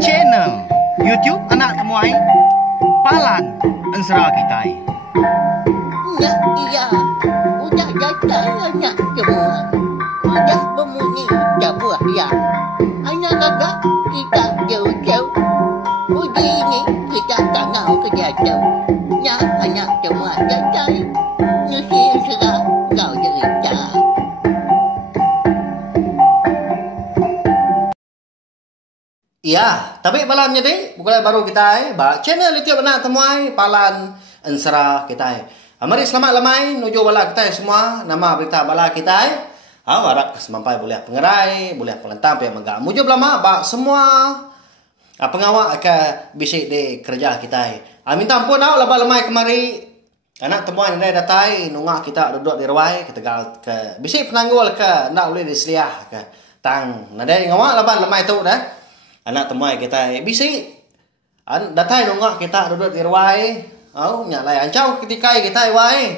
channel YouTube anak temuai Palan Ensera kita. Ya, iya. Udah datang anak semua. Udah berbunyi sebuah ya. Anak kakak kita jauh-jauh. Uji ini kita tak mau kejatuh. Ya, anak semua datang. Nusi serah kau cerita. Ya, tapi malam jadi bukan baru kita ba channel YouTube anak temuai Palan Ensera kita. Mari selamat lamai nuju bala kita semua. Nama berita bala kita. Harap kesemampai boleh pengerai, boleh pelentang pihak megak. Muju lama ba semua pengawal ke bisik di kerja kita. Minta ampun laba lamai kemari. Anak temuai ni datai nungak kita duduk di rawai kita ke bisik penanggul ke nak boleh diseliah ke tang. Nadai ngawak laba lamai tu dah. Anak temuai kita bisi datai nungak kita duduk di ruai nyalai ancau ketika kita wai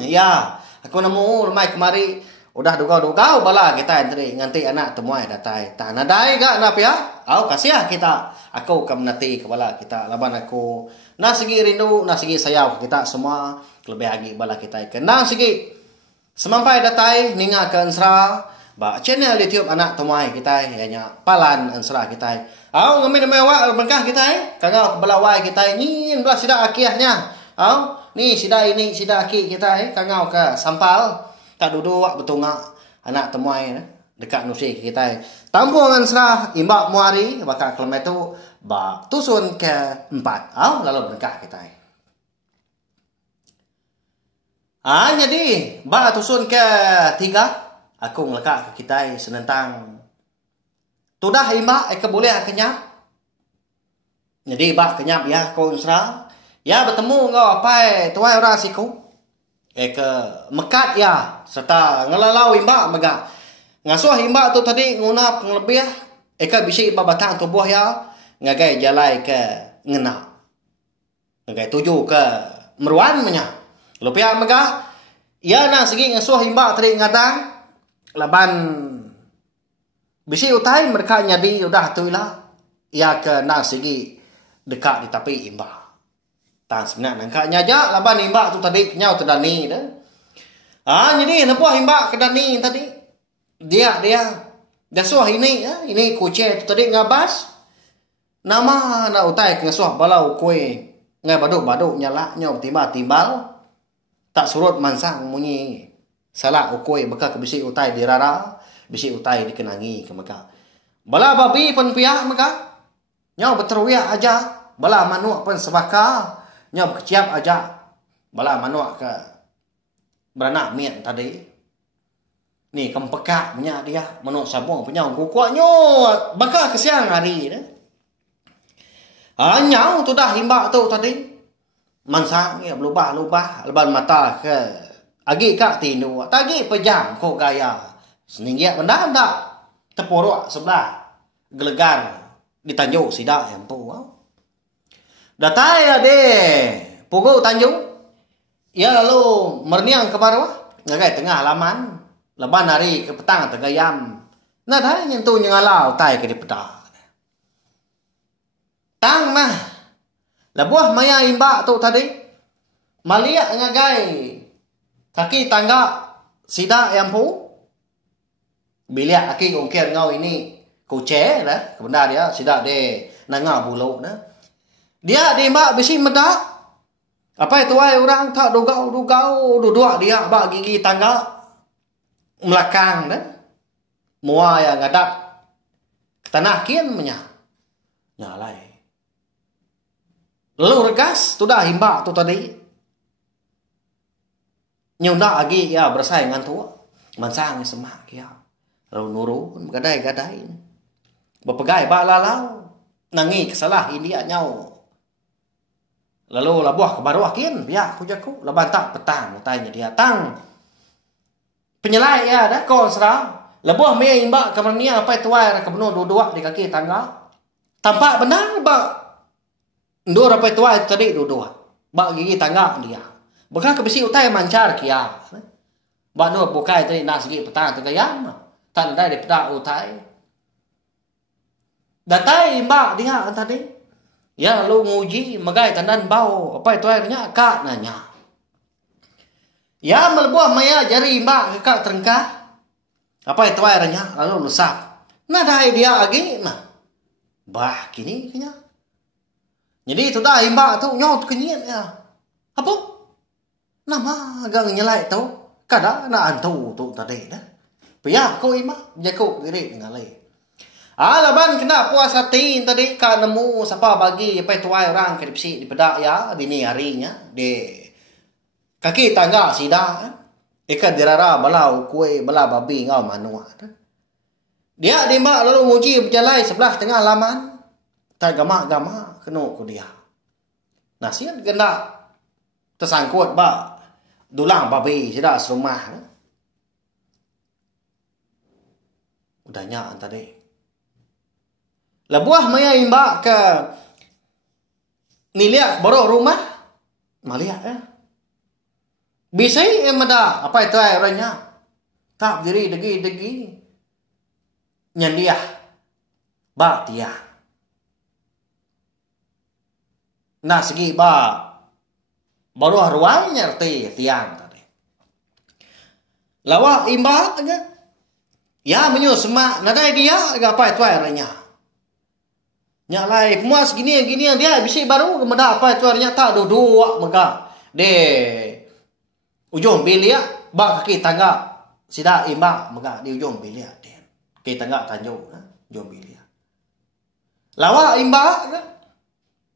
ya aku nemu lemai kemari udah dugau bala kita nganti anak temuai datai tak nadai gak nap ya kasih kita aku ke menati kepala kita laban aku na segi rindu na segi sayau kita semua lebih lagi bala kita kenang segi semampai datai ninga ke Ensera ba channel YouTube anak temuai kita hanya Palan Ensera kita. Ngamin mewah berkah kita kagau belawai kita nyin belah sida akiahnya. Ni sida ini sida aki kita kagau ke sampal tak duduk betungak anak temuai dekat nusi kita. Tampung Ensera imbak muari bakal kelem itu ba tusun ke 4. Lalu berkah kita. Jadi ba tusun ke 3 aku ngelakak ke kita senentang tudah imbak boleh kenyap. Jadi bak kenyap ya kau Ensera. Ya bertemu kau apa tuai orang siku. Ke mekat ya serta ngelalau imbak mega. Ngasuh imbak tu tadi nguna penglebih bisi batang tubuh ya ngagai jalai ke ngena. Ngagai tuju ke meruan menya. Lupia mega ya na segi ngasuh imbak tadi ngatang laban bisi utai mereka nyadi udah tuilah ya ke na segi dekat di tapi imbak tan sebenarnya nangka nyaja laban imbak tu tadi nyau tedani dah jadi lepuh imbak kedani tadi dia suah ini kuce tu tadi ngabas nama na utai ngasuh balau kue ngai baduk nyala nyau timbal tak surut mansang munyi salah ukoi beka ke bisi utai dirara bisi utai dikenangi ke meka bala babi pun piah meka nyau berteruya aja bala manuak pun sebaka nyau berkeciap aja bala manuak ke beranak mian tadi ni kempekak punya dia manuak sabung punya kukuaknya baka ke siang hari dah nyau tu dah himbak tu tadi mansang ya lubah leban mata ke agi kak tinu tagi pejam kok gaya seninggiat benda tak tepuruk sebelah gelegar di Tanjung sida yang tu datai ade pugu Tanjung ya lalu merniang ke bawah ngagai tengah halaman leban hari ke petang tegayam nah dah nyentuh nyengalau tai ke di peta tang mah labuah maya imbak tu tadi maliak ngagai kaki tangga sida yang pu biliak aki ongkir ngau ini kuce dah benda dia sida de nanga bulu dah dia di mbak bisi medak apa itu ai orang tak dugau duduk dia bak gigi tangga melakang dah mua yang ngadap tanah kian menya nyalai lalu regas tu dah himbak tu tadi nyunda lagi ya bersaing dengan tua mansang semak ya lalu nurun gadai berpegai bak lalau nangi kesalah dia nyau lalu labuah ke baru akin biar pujaku laban tak petang tanya dia tang penyelai ya dah kau Ensera labuah me imbak kemernia apa tuai ke benar dua di kaki tangga tampak benar bak ndur apa tuai tadi dua bak gigi tangga dia Baka kebisi utai mancar kia. Ba no bukai tadi nas gi petang tegayam. Tan dai de peta utai. Datai mbak dia tadi. Ya lu nguji magai tandan bau apa itu airnya kak nanya. Ya melebuah maya jari mbak kak terengkah. Apa itu airnya lalu lusap. Nah dai dia lagi nah. Bah kini kenya. Jadi itu dah mbak tu nyot kenyian ya. Apa? Nama gang nyelai tu. Kadang na antu tu tadi dah. Pia kau mbak jago diri ngalai. Laban kena puas hati tadi kan nemu siapa bagi apa itu orang kedipsi di pedak ya dini harinya di kaki tangga sida ikan dirara balau kue bala babi ngau manua dia dimba lalu nguji berjalan sebelah tengah laman tak gama kena ku dia nasian kena tersangkut ba dulang babi sida serumah udahnya tadi Labuah maya imba ke niliak borok rumah maliak ya. Bisa emada apa itu airnya. Tak diri degi nyandiah ba tia. Nah segi ba baru ruang nyerti tiang tadi. Lawa imba aja. Ya menyu semak nadai dia apa itu airnya. Nyalai puas gini dia bisi baru kemada apa itu artinya tak dua mega de ujung bilia ba kaki tangga sida imba mega di ujung bilia de kaki tangga tanjung ujung bilia lawa imba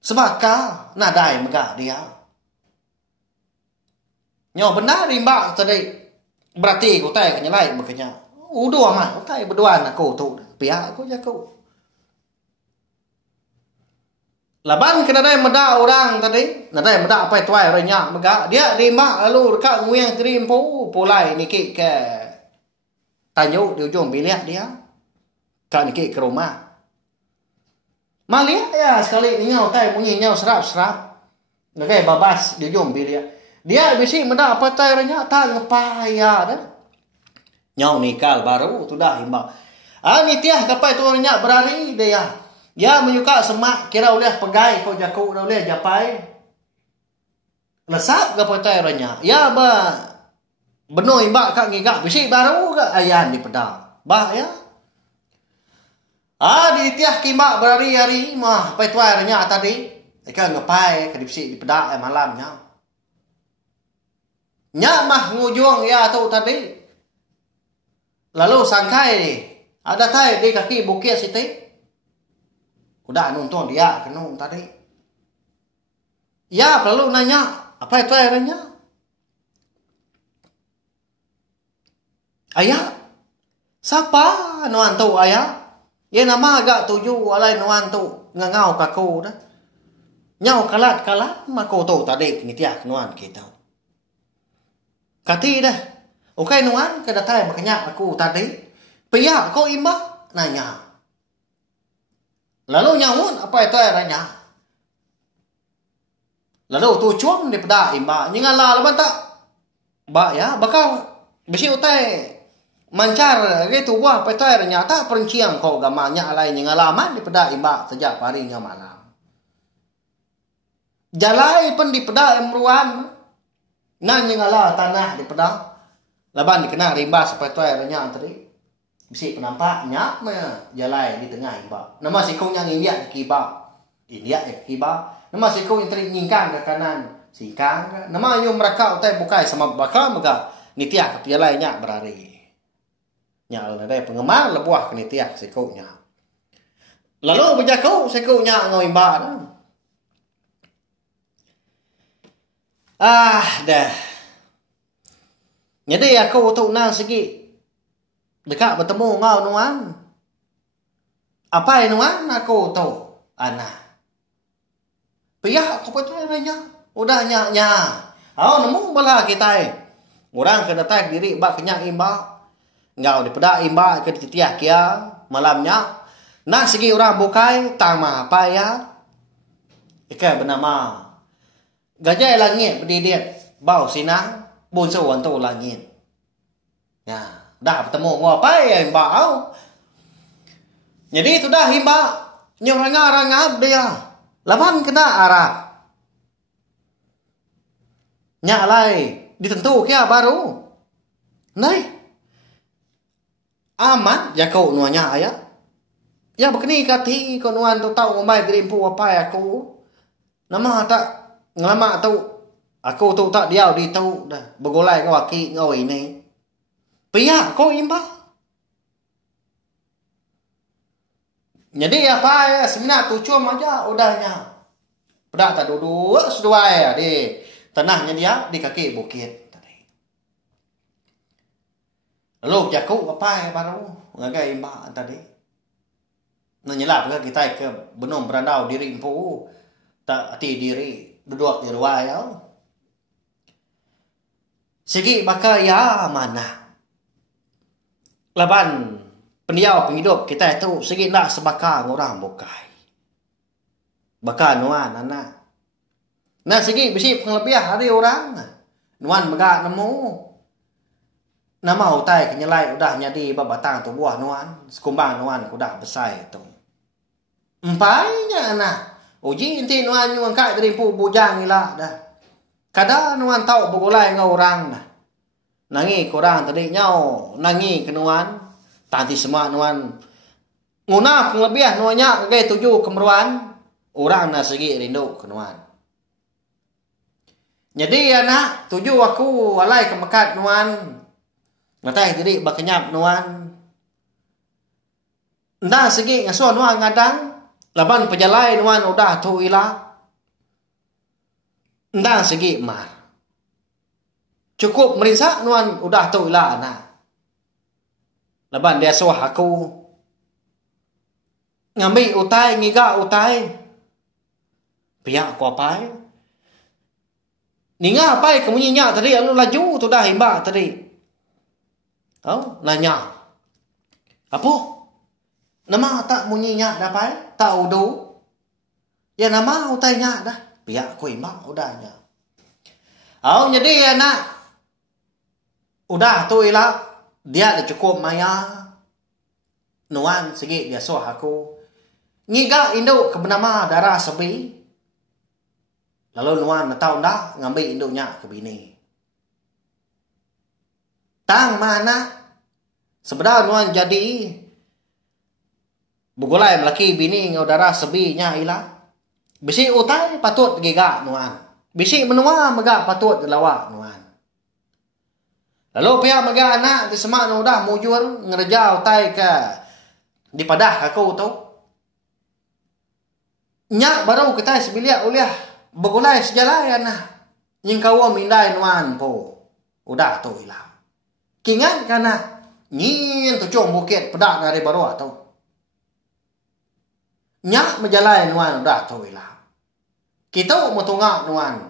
sebaka nadai mega dia nyo benar imba tadi berarti ku tai nyalai makanya udah mah tai berduaan aku tu pihak aku jago Laban kena dai meda orang tadi, nadai meda apa itu airnya mega dia lima lalu dekat nguyang terimpu pulai niki ke tanjung di ujung bilik dia. Kan niki ke rumah. Malia ya sekali nyau tai bunyi nyau serap-serap. Nagai babas di ujung bilik. Dia bisi meda apa itu airnya tak ngepaya dah. Nyau nikal baru sudah himbau. Ni tiah kapai tu orangnya berari dia. Ya menyuka semak kira oleh pegai kau jaku oleh japai. Lesap ke potai orangnya. Ya ba benoi mbak kak ngigak bisi baru ke ayan di pedang. Ba ya. Di tiah kimak berari hari mah pai tuai orangnya tadi. Ikan ngapai ke bisi di pedang malamnya. Nya mah ngujung ya tu tadi. Lalu sangkai ada tai di kaki bukit situ. Udah nonton dia kenung tadi. Ya lalu nanya apa itu airnya? Ayah, siapa nuan tu ayah? Ya nama agak tuju alai nuan tu ngangau kaku dah. Nyau kalat mako tu tadi ni tiak nuan kita. Kati dah. Okai nuan kedatai makanya aku tadi. Pihak kau imbah nanya. Lalu nyawun apa itu airnya? Lalu tu cuam di peda imba nyingala laban tak. Ba ya bakal bisi utai mancar gitu buah apa itu airnya tak perinciang kau gamanya alai nyingalaman di peda imba sejak parinya malam. Jalai pun di peda emruan. Nan nyingala tanah di peda. Laban dikena rimba apa itu airnya tadi. Bisi penampaknya jalai di tengah imba. Nama sikung yang India kiba. India kiba. Nama sikung yang teringingkan ke kanan singkang. Nama yung mereka utai bukai sama bakal mega nitiak ke jalainya berari. Nya ada pengemar lebuah ke nitiak sikungnya. Lalu berjaku sikungnya ngau imba. Dah. Jadi aku tu nang segi dekat bertemu ngau nuan. Apa nuan aku tahu anak. Pihak aku betul ranya. Udah nya. Nemu bala kita. Orang kena tak diri bak kenyak imba. Ngau di peda imba ke titiak kia malamnya. Nah segi orang bukai tama apa ya? Ika bernama Gajah Langit berdidit bau sinang bonso wanto langit. Ya. Dah bertemu ngapai imba. Jadi sudah imba Nyoranga-rangab dia. Laban kena Arab. Nya lai ditentu kia baru. Nai. Amat ya kau nuanya ayah. Ya begini kati kau nuan tu tahu ngomai gerimpu apa aku. Nama tak ngelama tu. Aku tu tak diau di tu dah. Begolai kau aki ngau ini. Pihak kau imba. Jadi apa ya sebenarnya tu cuma aja udahnya. Pedak tak duduk seduai ya di tanahnya dia di kaki bukit tadi. Lalu jaku apa ya baru ngagai imba tadi. Nanyelap ke kita ke benung berandau diri impu tak hati diri duduk di luar ya. Segi maka ya mana. Laban pendiau penghidup kita itu segi nak sebaka orang bukai. Baka nuan anak. Nah segi besi penglebih hari orang. Nuan megak nemu. Nama utai kenyalai udah nyadi babatang tu buah nuan. Sekumbang nuan udah besar itu. Empainya anak. Uji inti nuan nyuang kak dari pu bujang ila dah. Kada nuan tahu begulai ngau orang dah. Nangi korang tadi nyau. Nangi ke nuan. Tanti semua nuan. Nguna penglebih nuannya kagai tujuh kemeruan. Orang nak segi rindu ke nuan. Jadi anak tujuh aku walai ke mekat nuan. Matai diri bakenyap nuan. Nda segi ngasuh nuan ngadang. Laban pejalai nuan udah tu ila. Nda segi mar. Cukup merinsak nuan udah tu ila anak. Laban dia suah aku. Ngambil utai, ngiga utai. Pihak aku apa? Ninga apa kamu nyinya tadi? Lalu laju tu dah imba tadi. Oh, nanya. Apa? Nama tak munyinya dapat? Tak udu? Ya nama utainya dah. Pihak aku imba udahnya. Oh, jadi anak. Udah tu ilah. Dia dah cukup maya. Nuan segi dia suah aku. Ngiga induk ke bernama darah sebi. Lalu nuan tahu ndak ngambil induknya ke bini. Tang mana? Sebenarnya nuan jadi bugulai melaki bini ngau darah sebinya ilah. Bisi utai patut giga nuan. Bisi menua megak patut lawak nuan. Lalu pihak mega anak di semak udah mujur ngerja utai ke di padah aku tu. Nyak baru kita sebilia uliah begulai sejalai anak. Nying kau mindai nuan po. Udah tu ilah. Kingan kana nyin tu cung bukit pedak dari baru tu. Nyak menjalai nuan udah tu ilah. Kita mau tungak nuan.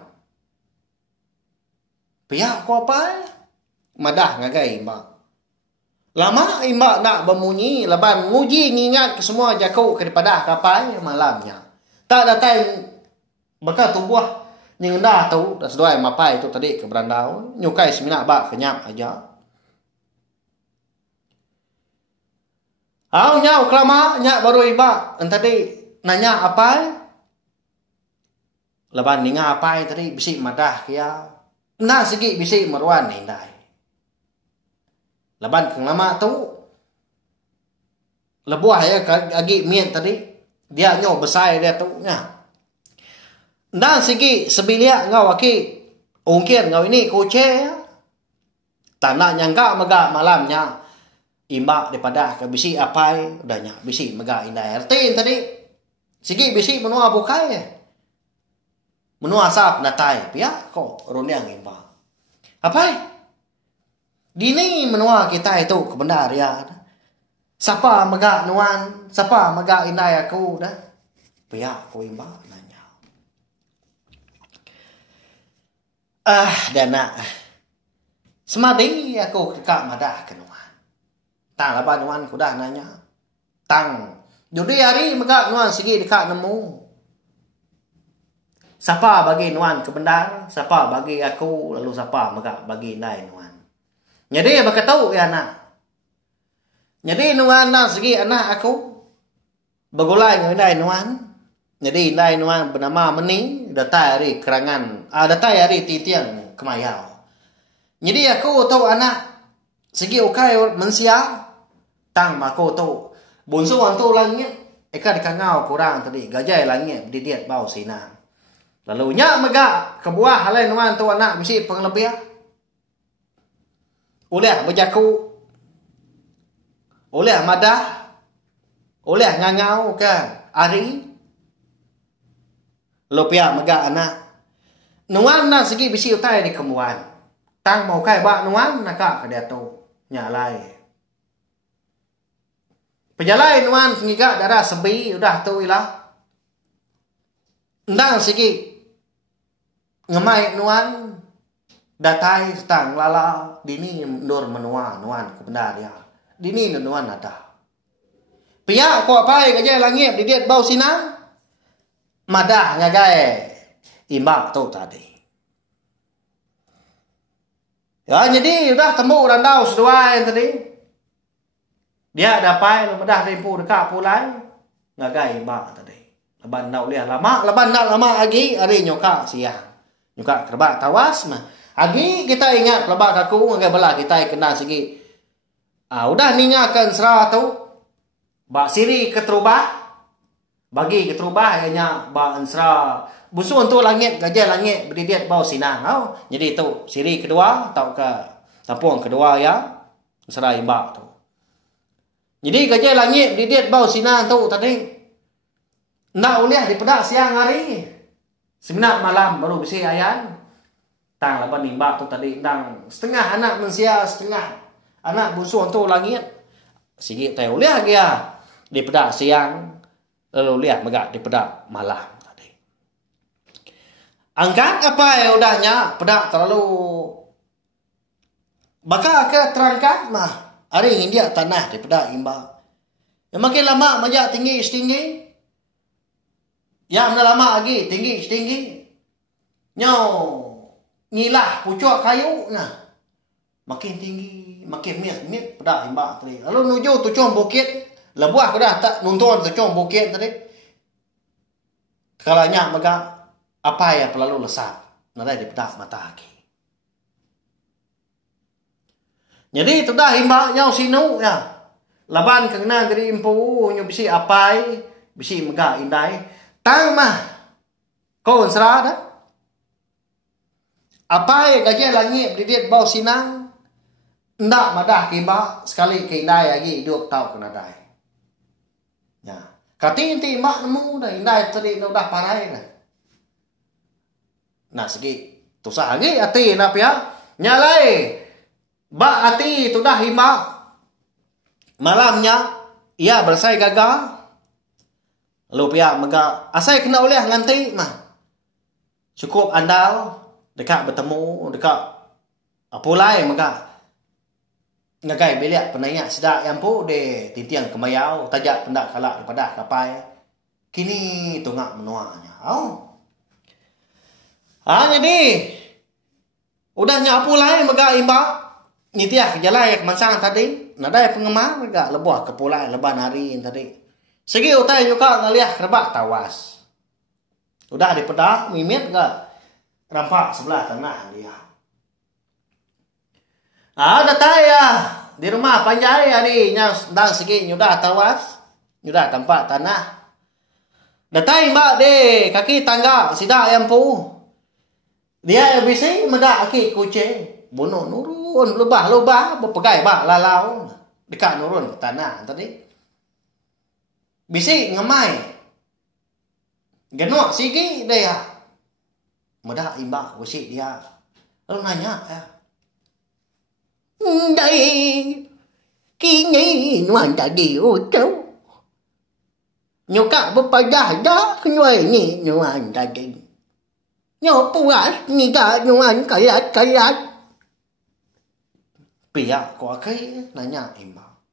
Pihak kau apa? Madah ngagai imba. Lama imba nak bemunyi. Laban nguji ngingat ke semua jakau daripada kapai malamnya. Tak datang. Bakal tubuh. Yang dah tu. Dah seduai mapai tu tadi ke berandau. Nyukai seminak bak kenyap aja. Au nyau kelama. Nyak baru imba. Tadi nanya apa? Laban ninga apa tadi. Bisik madah kia. Nah segi bisik meruan indai. Laban kang lama tu lebuah ya agi miet tadi dia nyo besar dia tu nya. Dan segi sebilia ngau aki ungkir ngau ini kuce tanah nyangka mega malamnya imba daripada ke bisi apai udahnya bisi mega indah RT tadi segi bisi menua bukai menua sap natai pia kok runiang imba apai. Dini menua kita itu kebenar ya. Siapa megak nuan, siapa megak indai aku dah. Pihak aku imba nanya. Dana. Semadi aku kekak madah ke nuan. Tang laban nuan ku dah nanya. Tang. Jadi hari megak nuan segi dekat nemu. Siapa bagi nuan kebenar, siapa bagi aku, lalu siapa megak bagi indai nuan. Jadi bakal tahu ya anak. Jadi nuan nak segi anak aku Begulai ngedai nuan. Jadi indai nuan bernama Meni datai hari kerangan datai hari titiang kemayau. Jadi aku tahu anak segi ukai mensia tang aku tahu bunsu tu langit eka dikangau kurang tadi gajai langit didiat bau sinang. Lalu nyak megak kebuah halai nuan tu anak mesti penglebih. Oleh berjaku oleh madah oleh ngangau ke ari lopia megak anak nuan na segi bisi utai di kemuan tang mau kai ba nuan naka ka dia tu nyalai pejalai nuan ngiga darah sebi udah tu ilah ndang segi ngemai nuan datai tang lala dini ndur menua nuan ke benda dia dini nuan ada pihak ko apai gaje langit didiet bau sinang madah ngagai imbak tu tadi. Ya jadi udah temu randau sedua yang tadi. Dia dapai madah tempu dekat pulai ngagai imbak tadi. Leban nak lihat lama, leban nak lama lagi hari nyoka siang. Nyoka kerbak tawas mah. Agi kita ingat lebak aku ngagai belah kita kena segi. Udah ningakan serah tu. Bak siri keterubah. Bagi keterubah hanya ba ansra busu untuk langit gajah langit berdidiat bau sinang. Jadi itu siri kedua atau ke tampung kedua ya ansra imbak tu. Jadi gajah langit berdidiat bau sinang tu tadi nak uliah di pedak siang hari. Seminat malam baru bisi ayan. Tang laban imbak tu tadi tang setengah anak mensia setengah anak busu untuk langit. Sikit teh uliah dia di pedak siang. Lalu lihat megak di pedak malam tadi. Angkat apa yang udahnya pedak terlalu bakal ke terangkat mah. Hari ini dia tanah di pedak imbak. Yang makin lama majak tinggi setinggi. Yang lama lagi tinggi setinggi. Nyau ngilah pucuk kayu nah. Makin tinggi, makin miat pedak imbak tadi. Lalu nuju tujuan bukit. Lebuah dah tak nonton secong bukit tadi. Kalanya maka apa yang perlu lesat. Nadai di pedak mata lagi. Jadi itu dah imbak nyau sinu ya. Laban kena dari impu nyu bisi apai, bisi mega indai. Tang mah. Kau serah dah. Apai gajah langit didiat bau sinang. Ndak madah kimbak sekali ke indai lagi 2 tahun kena dai. Ya, kati inti mak nemu dah indai tadi dah parai dah. Nah segi tusah lagi ati na pia nyalai. Ba ati tu dah himak. Malamnya ia bersai gagal. Lalu pia mega asai kena oleh nganti mah. Cukup andal dekat bertemu dekat apulai mega ngagai beliak penanya sedak yang pu de titiang kemayau tajak pendak kalak daripada kapai kini tungak menuanya jadi udah nyapu lain mega imbak nitiah kejalai kemansang tadi nadai pengemar mega lebuah kepulai leban hari tadi segi utai juga ngaliah kerbak tawas udah di pedak mimit ke rampak sebelah tengah dia. Datai ya di rumah panjai hari nya sedang sikit nyudah tawas, nyudah tempat tanah. Datai mbak de kaki tangga sida yang pu. Dia bisi meda aki kucing, bunuh nurun lubah berpegai bak lalau dekat nurun tanah tadi. Bisi ngemai. Genok sigi dia. Meda imbak bisi dia. Lalu nanya ya. Đây kini nuan tadi ucau nyoka bepada dah nuai ni nuan tadi nyo puas ni dah nuan kayat pihak ko kai nanya imbak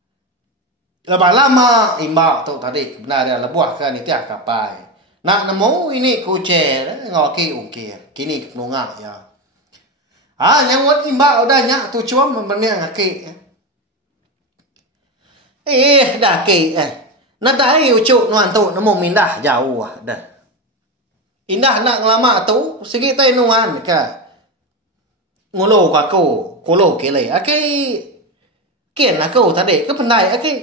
lama imbak tu tadi benar dia lebuah kan itu kapai nak nemu ini kucing ngoki ungkir kini nungak ya. Nyawat imbak udah nyak tu cuma membenang aki. Dah ki Nadai ucuk nuan tu nemu mindah jauh dah. Indah nak ngelama tu segi tai nuan ka. Ngolo ka ko, kolo kele. Akai kian aku tadi ke pendai akai.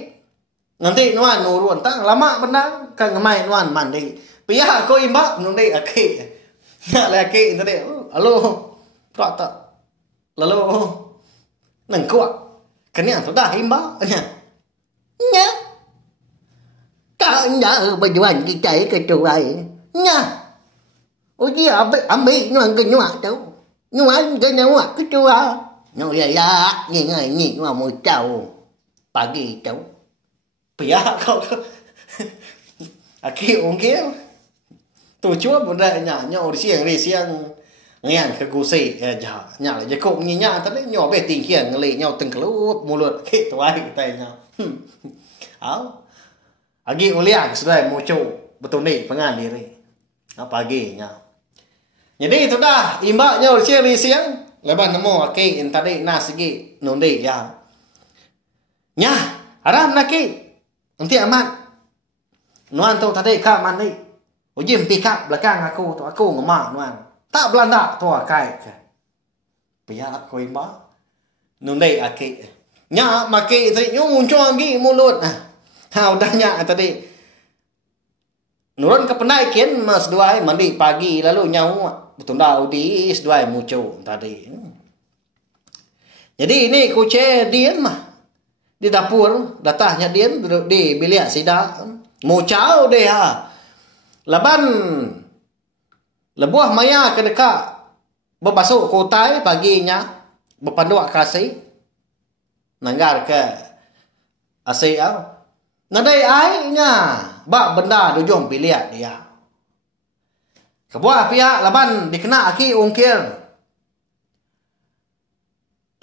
Nanti nuan nuruan tang lama benang ka ngamai nuan mandi. Pia ko imbak nundi akai. Ya le akai tadi. Halo. Kok tak. Lalu nang kuat. Kenia tu dah imbak nya. Nya. Ka nya berjuang kita ke tu ai. Nya. Oji ambil nuan ke nuan tu. Nuan ke nuan ke tu ah. Nuan ya ni nuan mau tahu. Pagi tu. Pia kau. Aki ongkir. Tu chúa benda nya nya ori siang ngian ke gusi ja nya je ko ni nya ta le nyo be ting khian le nyo teng kelut mulut ke tu ai tai nya. Au. Agi uliak sudah mau betul ni pengan diri. Pagi nya. Jadi itu dah imbaknya ori siang leban nemu aki tadi nasigi nundi ya. Nya, aram naki. Nanti amat. Nuan tu tadi ka mandi. Ujim pikap belakang aku tu aku ngemak nuan. Tak belanda tu kai ke. Pia aku imbak. Nundi aki. Nya maki tu nyu muncul gi mulut. Hau dah nya tadi. Nurun ke pendai kian mas dua mandi pagi lalu nyau betul dah di dua muncul tadi. Jadi ini kucing diam mah di dapur datahnya diam duduk di bilik sida mucau deh ha. Laban lebuah maya ke dekat berbasuh kotai paginya berpanduak kasih nanggar ke asyik nadai airnya bak benda dujung bilik dia. Kebuah pihak laban dikena aki ungkir.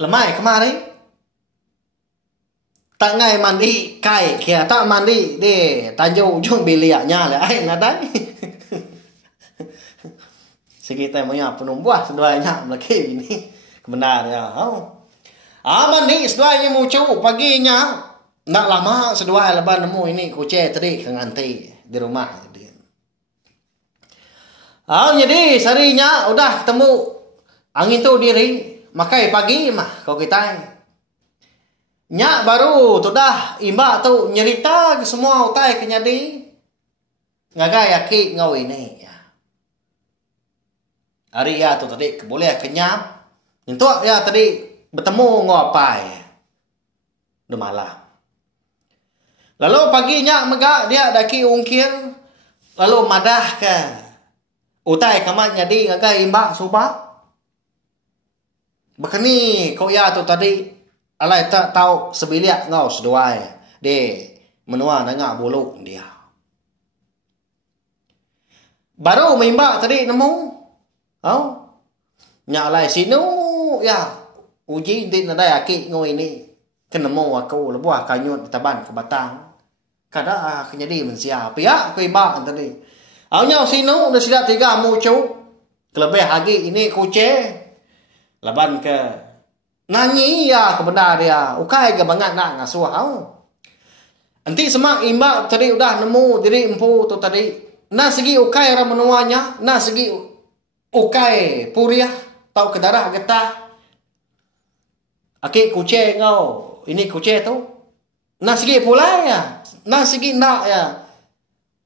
Lemai kemari. Tak ngai mandi kai kia tak mandi di tanjung ujung biliknya le ai nadai. Sekitar punya penumbuh seduanya lagi ini benar ya. Mandi seduanya muncul paginya. Nak lama sedua leban nemu ini kucing tadi kenganti di rumah dia. Jadi sarinya udah ketemu angin tu diri makai pagi mah kau kita. Nyak baru tu dah imbak tu nyerita ke semua utai ke nyadi. Ngagai aki ngau ini ya. Hari ya tu tadi boleh kenyam. Untuk ya tadi bertemu ngopai. Udah malam. Lalu paginya megak dia daki ungkir. Lalu madah ke. Utai kamat jadi ngagai imbak subak. Bekeni kau ya tu tadi. Alai tak tahu sebiliak ngau seduai. Dia menua nengak buluk dia. Baru mimbak tadi nemu. Nyak alai sinu ya. Uji di nadai aki ngau ini. Kenemu aku lebuah kanyut di taban ke batang. Kada kenyadi mensia. Pihak ku imbak tadi. Awnya sinu dah sidak tiga muncul. Kelebih hagi ini kucing. Laban ke nanyi ya ke benda dia. Ukai ke bangat nak ngasuh au. Nanti semak imbak tadi udah nemu diri empu tu tadi. Nah segi ukai ramenuanya. Nah segi ukai puriah. Tau ke darah getah. Aki kucing kau. Ini kucing tu. Nah segi pula ya. Nah segi nak ya.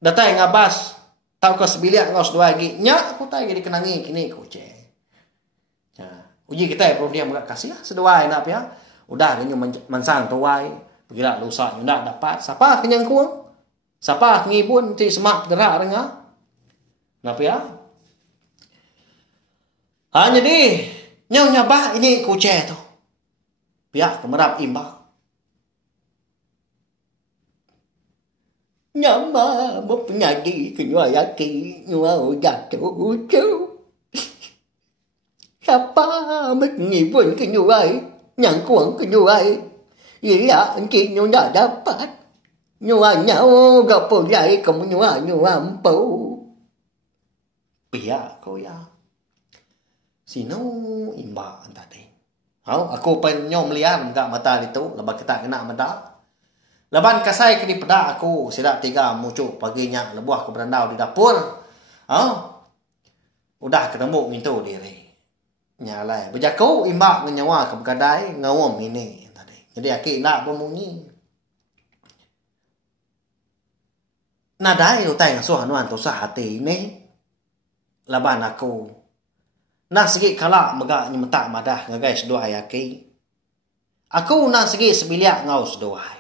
Datai ngabas. Tau ke sebiliak ngau sedua lagi. Nyak aku tak jadi kenangi kini kucing. Uji kita ya belum dia enggak kasih lah sedua nak ya. Udah ganyu mansang tuai. Pergilah lusa ndak dapat. Siapa kenyang kuang? Siapa ngibun ti semak gerak dengar? Napa ya? Jadi nyau nyabah ini kucing tu. Pihak kemerap imbak. Nyama mempunyai kenyayaki nyau jatuh. Siapa mengibun kenyuai, nyangkuang kenyuai. Ia anjing nyuai dapat. Nyuai nyau gapo jai kamu nyuai ampau. Pihak kau ya. Sino imbak tadi. Aku pen nyom lian enggak mata itu, lepas kita kena mata. Laban kasai kini pedak aku sidak 3 mucuk paginya lebuah ke berandau di dapur. Udah ketemu mintu diri. Nyalai. Berjaku imbak nyawa ke bergadai ngawam ini tadi. Jadi aki nak pemungi. Nadai utai ngasuh hanuan tosah hati ini. Laban aku. Nak segi kalak megak nyemetak madah ngagai sedoai aki. Aku nak segi sebiliak ngau sedoai.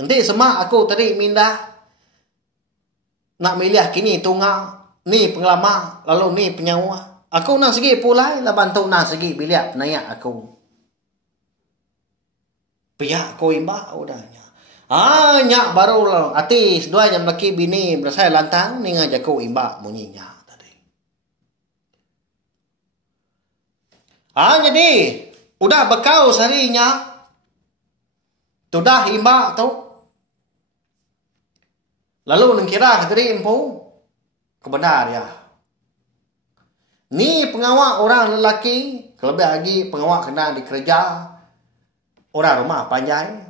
Nanti semak aku tadi mindah. Nak milih kini tunga. Ni pengelama. Lalu ni penyawa. Aku nak segi pulai. Laban tu nak segi biliak penayak aku. Piak aku imbak udahnya. Nyak baru lah. Ati sedoai jam laki bini. Berasai lantang. Ni ngajak aku imbak munyinya tadi. Jadi. Udah bekau seharinya. Sudah imbak tu. Lalu nengkira kediri empu. Kebenar ya. Ni pengawak orang lelaki. Kelebih lagi pengawak kena di kerja. Orang rumah panjang.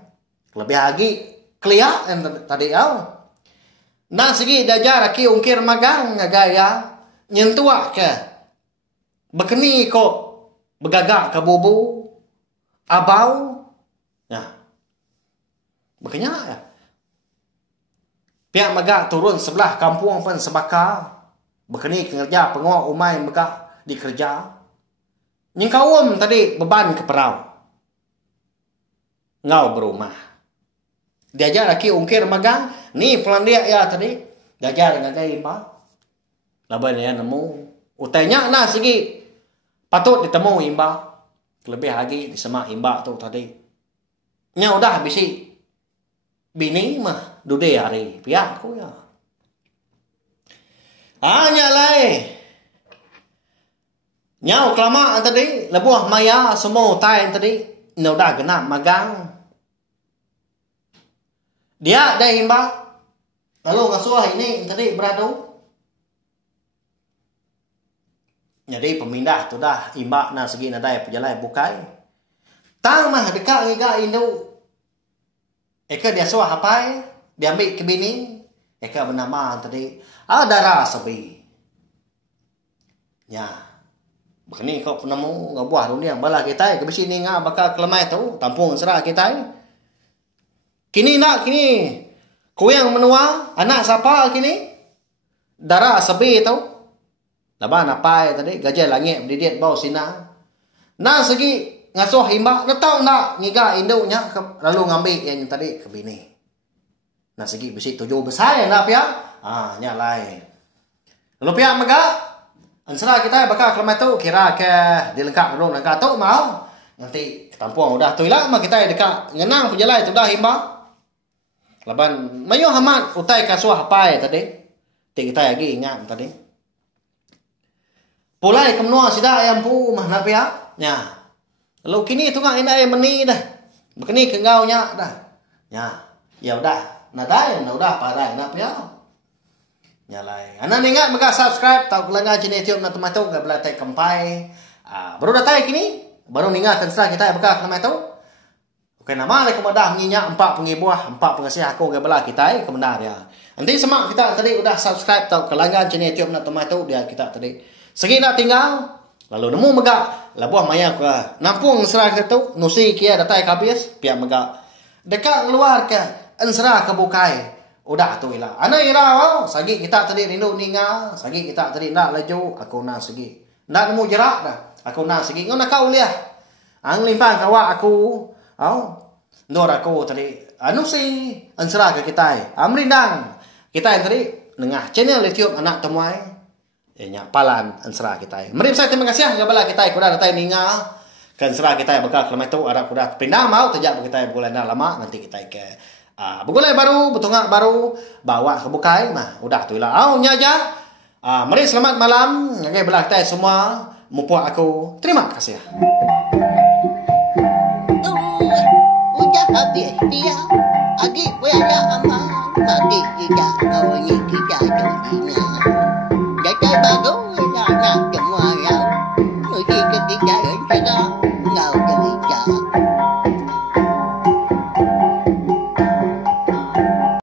Kelebih lagi keliak yang tadi kau. Nah segi dajar laki ungkir magang gaya. Nyentuak ke. Bekeni kok. Begagak ke bubu. Abau. Ya. Bekenya ya. Pihak megak turun sebelah kampung pun sebakar. Bekeni kerja pengawak umai megak dikerja. Yang kawam tadi beban ke perau. Ngau berumah. Diajar laki ungkir magang. Ni pelandia ya tadi. Diajar dengan gaya imbak. Laban ya nemu. Utainya lah segi. Patut ditemu imbak. Lebih lagi disemak imbak tu tadi. Nya udah bisi. Bini mah. Dude hari. Pihak aku ya. Nyalai. Nyau kelamaan tadi. Lebuah maya semua tay tadi. Nya udah genap magang. Dia dah imbak. Lalu ngasuh ini tadi beradu. Jadi pemindah tu dah imbak na segi nadai pejalai bukai. Tang mah dekat liga Indo. Eka dia suah hapai. Dia ambil ke bini. Eka bernama tadi. Adara sebi. Ya. Begini kau penemu ngabuah dunia bala kita. Kebisi ni ngah bakal kelemai tu. Tampung serah kita. Kini nak kini. Kau yang menua. Anak siapa kini? Dara sebi tu. Laban apa tadi. Gajah langit berdidit bau sinar. Nah segi ngasuh imbak. Nak tahu nak ngiga induknya. Lalu ngambil yang tadi ke bini. Nah segi besi 7 besar nak pihak. Nyalai. Lalu pihak megak. Ansara kita bakal kelemai tu. Kira ke dilengkap dulu. Nangka tu mau. Nanti ketampung udah tu ilah. Mak kita dekat. Ngenang penjalai tu dah imbak. Laban. Mayu hamat. Utai kasuh apa tadi. Tik kita lagi ingat tadi. Pulai kemenua sidak yang pu mah nak pihak. Ya. Lalu kini tu kan ini meni dah. Begini ke ngau nya dah. Ya udah. Nadai udah padai nak pihak. Nyalai. Anak ingat maka subscribe tahu kelanggan channel YouTube na tumato gak belatay kampai. Baru datay kini. Baru ningat setelah kita bakal kenama itu. Oke nama le kemudah menyinya 4 pengibuah 4 pengasih aku gak bela kita kebenar ya. Nanti semak kita tadi udah subscribe tahu kelanggan channel YouTube na tumato dia kita tadi. Segi nak tinggal lalu nemu megak labuah maya ke nampung serah itu nusi kia datay kabis pihak megak dekat luar ke ensera ke bukai. Udah tu ilah. Ana ira sagi kita tadi rindu ninga, sagi kita tadi nak laju aku nak segi. Nak nemu jerak dah. Aku nak segi ngona kau liah. Ang limpang kawa aku. Ndor aku tadi anu si ansra ke kita. Amrindang. Kita yang tadi nengah channel YouTube anak temuai. Nya palan ansra kita. Mari saya terima kasih ngabala kita kuda datang ninga. Kan serah kita bakal kelemah tu arah kuda pindah mau terjak kita bulan lama nanti kita ke begulai baru, betungak baru, bawa ke bukai, nah udah tu lah. Nyaja. Mari selamat malam, ngagai belah kita semua, mupuak aku. Terima kasih. Udah habis dia, agi punya amal.